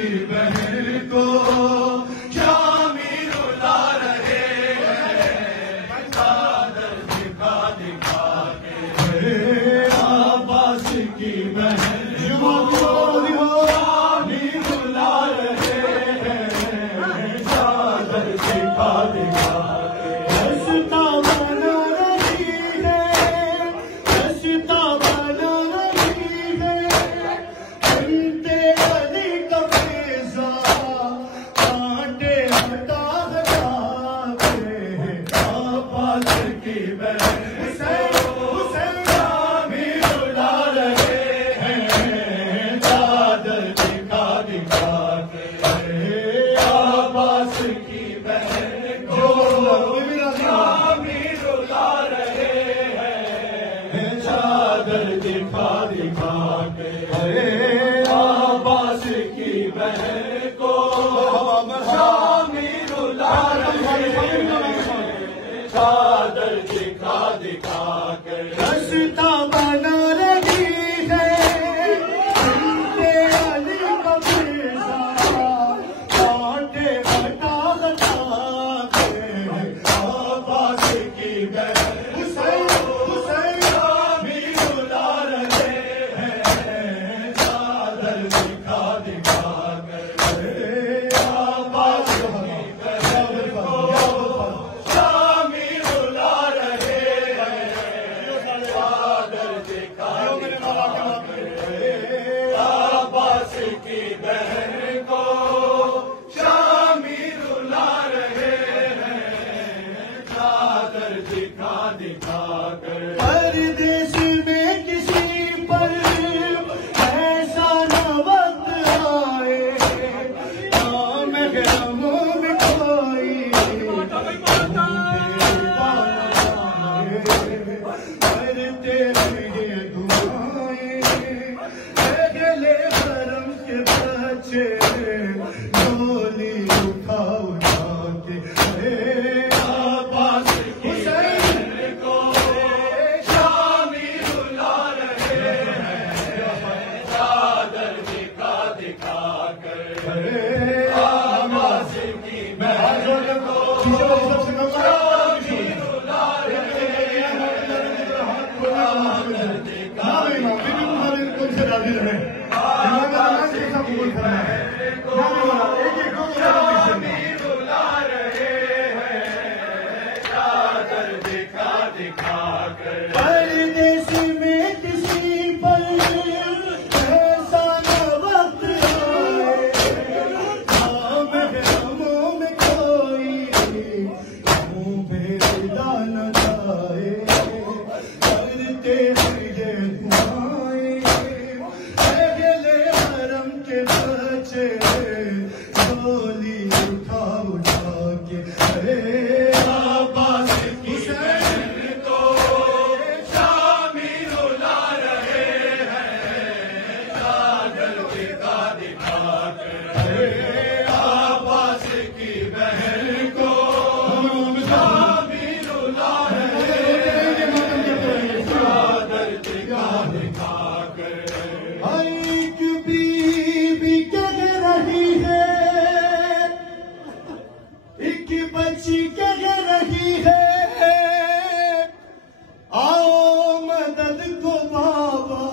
की बहन को शामी रुला रहे हैं, चादर दिखा दिखा के अब्बास की बहन को शामी रुला रहे हैं, चादर दिखा दिखा के रस्ता बना रही है, रस्ता बना रही है, अंते अली का फेजा कांटे हटा हटा के अब्बास की बहन शामी रुला रहे हैं, चादर दिखा दिखा के अब्बास की बहन को शामी रुला रहे हैं, चादर दिखा दिखा के अब्बास की बहन को शामी रुला रहे हैं, चादर दिखा दिखा के रस्ता बना रही है, अंते अली का फेजा कांटे हटा हटा के अब्बास की बहन शामी रुला रहे हैं, चादर दिखा दिखा के अब्बास की बहन को शामी रुला रहे हैं, चादर दिखा दिखा के अब्बास की बहन को शामी रुला रहे हैं, चादर दिखा दिखा कर परदेश में किसी पर ऐसा न वक्त आए, महरमों में कोई करते रहे दुआएं, अगले हरम के बच्चे डोली उठा उठा के अब्बास की बहन को शामी रुला रहे हैं, चादर दिखा दिखा कर अब्बास की बहन को शामी रुला रहे हैं, चादर दिखा शामी रुला रहे हैं, चादर दिखा दिखा कर परदेश में किसी पर ऐसा न वक्त आए, महरमों में कोई मुँह भेजा न जाए, करते रहे दुआएं, अगले हरम के बच्चे डोली उठा उठा के अब्बास की बहन को शामी रुला रहे हैं, चादर दिखा दिखा के अब्बास की बहन को शामी रुला रहे हैं, चादर दिखा दिखा के एक बीबी कह रही है, एक बच्ची कह रही है, आओ मदद को बाबा,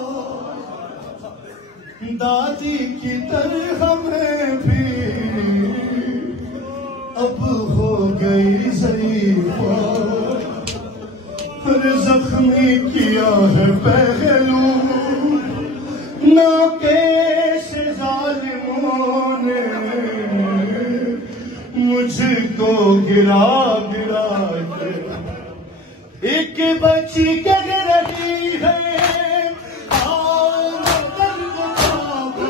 दादी की तरह हमें भी अब हो गई ज़रीफ़ा, जख्मी किया है पहलू नाकेश जालिमों ने, मुझको गिरा गिरा के एक बच्ची कह रही है, आओ मदद को बाबा,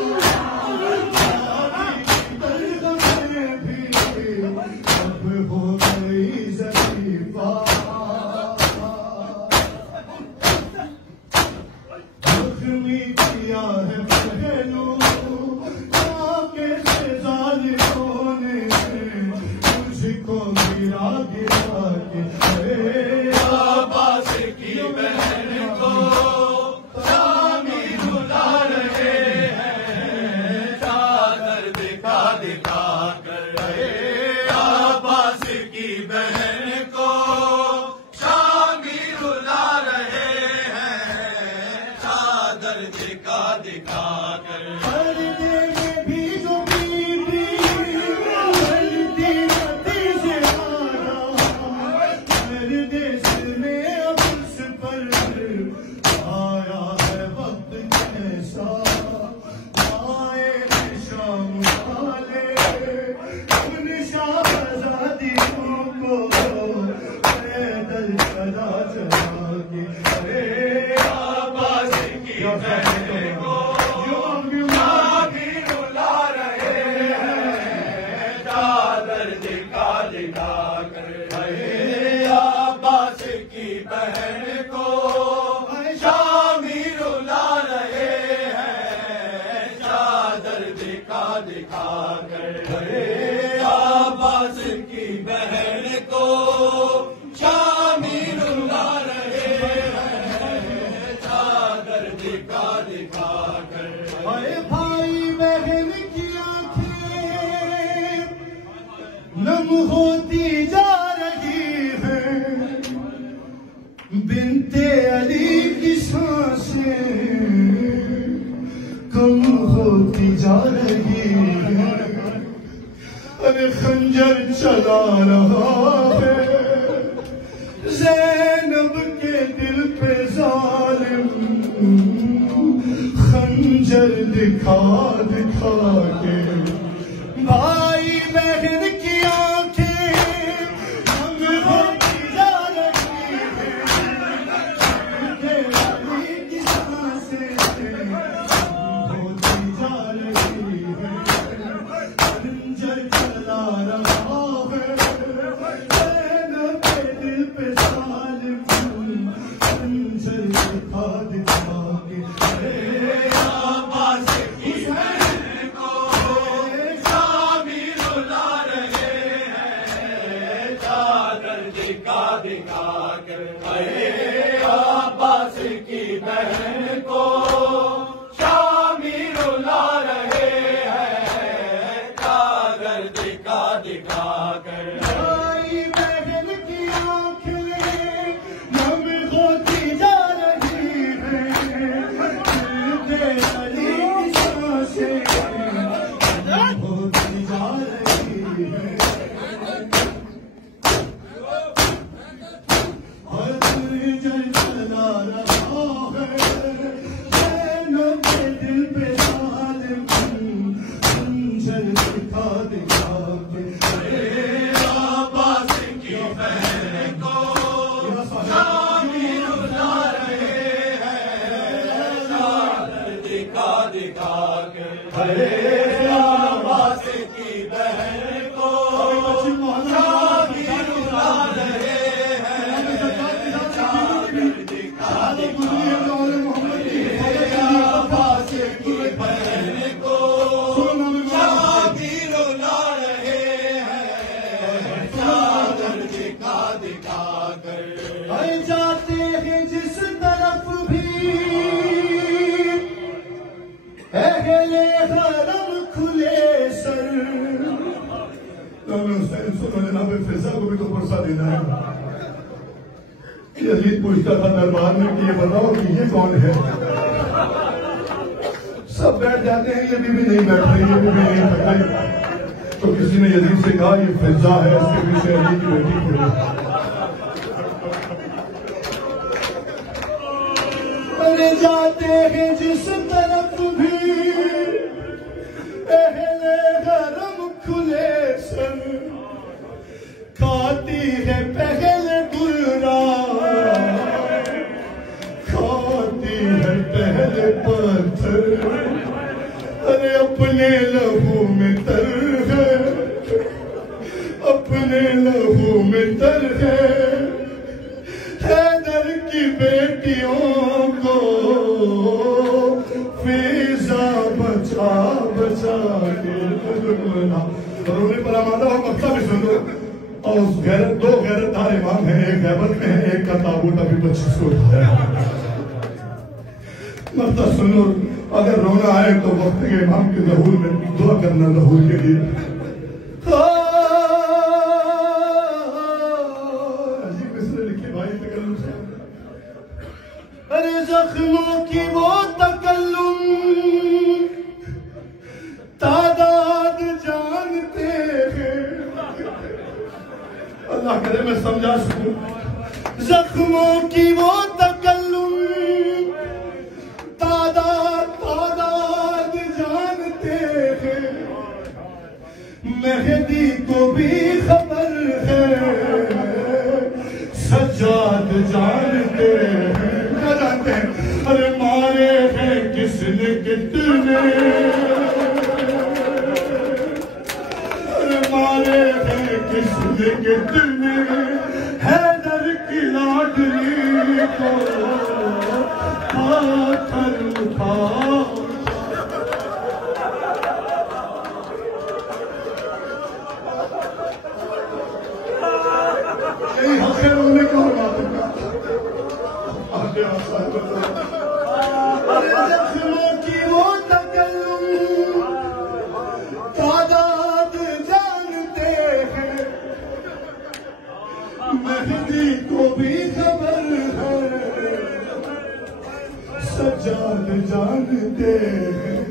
दादी की तरह हमें भी अब हो गई ज़रीफ़ा, जख्मी किया है पहलू नाकेश जालिमों ने, मुझको गिरा गिरा के अब्बास की दिखा कर पर्दे में भी जो बीती पर्दे राती से आना पर्दे सिर में अब उस पर आया है वक्त कैसा आए शाम वाले उन शाहज़ादियों को पैदल चला चला के अरे आवाज़ की बहन को भी रुला रहे हैं चादर दिखा दिखा कर अब्बास की बहन को शामी रुला रहे हैं चादर दिखा दिखा कर अब्बास की बहन को शामी रुला रहे हैं चादर दिखा दिखा कर अरे भाई बहन की आंखें नम होती जा रही है बिनते अली की सांसें कम होती जा रही है अरे खंजर चला रहा है ज़ैनब के दिल पे ज़ालिम खंजर दिखा दिखा के भाई बहन की आंखें हम होती जा रही है अली की सांसें होती जा रही है खंजर चला रहा है ज़ैनब के दिल पे ज़ालिम खंजर दिखा दिखा के अब्बास की बहन को शामी रुला रहे हैं चादर दिखा दिखा कर अब्बास की बहन को शामी रुला रहे हैं चादर दिखा दिखा कर भाई बहन की आंखें नम होती जा रही है दिल अली की सांसें होती जा रही है और खंजर चला रहा है ज़ैनब के दिल पे ज़ालिम खंजर दिखा दिखा के अब्बास की बहन को शामी रुला रहे हैं चादर दिखा दिखा कर अब्बास की बहन को शामी रुला रहे हैं चादर दिखा दिखा अब्बास की बहन को शामी रुला रहे हैं चादर दिखा दिखा कर जाते हैं जिस तरफ भी अहले हरम खुले सर सुनो जनाब फिजा को भी तो पुरसा देना है यजीद पूछता था दरबार में कि ये बताओ कि ये कौन है सब बैठ जाते हैं ये बीवी नहीं बैठ रही ये बीवी नहीं बैठ रही तो किसी ने यजीद से कहा ये फिजा है इसके पीछे अली की बेटी खड़ी है अरे जाते हैं जिस तरफ भी अहले हरम खुले सर खाती है पहले गुर्रा खाती है पहले पत्थर अरे अपने लहू में तर है अपने लहू में तर है हैदर की बेटियों को फिजा बचा बचा के रोने पर आमादा हो मक्ता भी सुन लो और उस गैरत दो गैरतदार इमाम हैं एक गैबत में है एक का ताबूत अभी 25 को उठाया मक्ता सुनो अगर रोना आए तो वक्त के इमाम के ज़हूर में दुआ करना ज़हूर के लिए अजीब मिसरे लिखे भाई तकल्लुम से अरे जख्मों की वो तकल्लुम अल्लाह करे मैं समझा सकूं। जख्मों की वो तकल्लुम तादाद तादाद जानते हैं, मेहदी को भी खबर है, सज्जाद जानते हैं। क्या जानते हैं? अरे मारे हैं किसने कितने, अरे मारे हैं किसने कितने, हैदर की लाडली को पाथर उठा। यही हंसे रोने को जख्मों की वो तकल्लुम तादाद जानते हैं, मेहदी को भी खबर है, सज्जाद जानते हैं।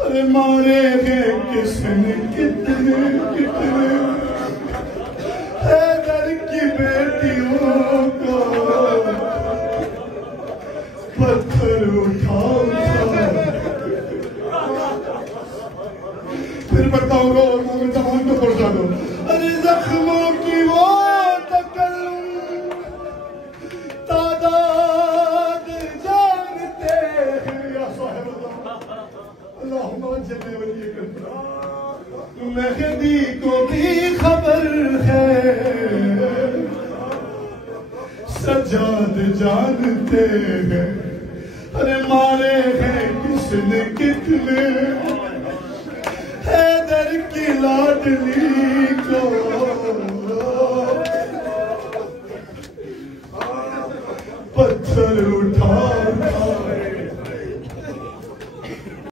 अरे मारे हैं किसने कितने कितने, हैदर की बेटियों को पत्थर उठा उठा। फिर बताऊं रो मोमिन जवान को पहुंचा दो। अरे जख्मों की वो तकल्लुम तादाद जानते हैं, या साहिब अल्लाहुम्मा जल्ले वली करना। मेहदी को भी खबर है, सज्जाद जानते हैं। अरे मारे हैं किसने कितने, हैदर की लाडली को पत्थर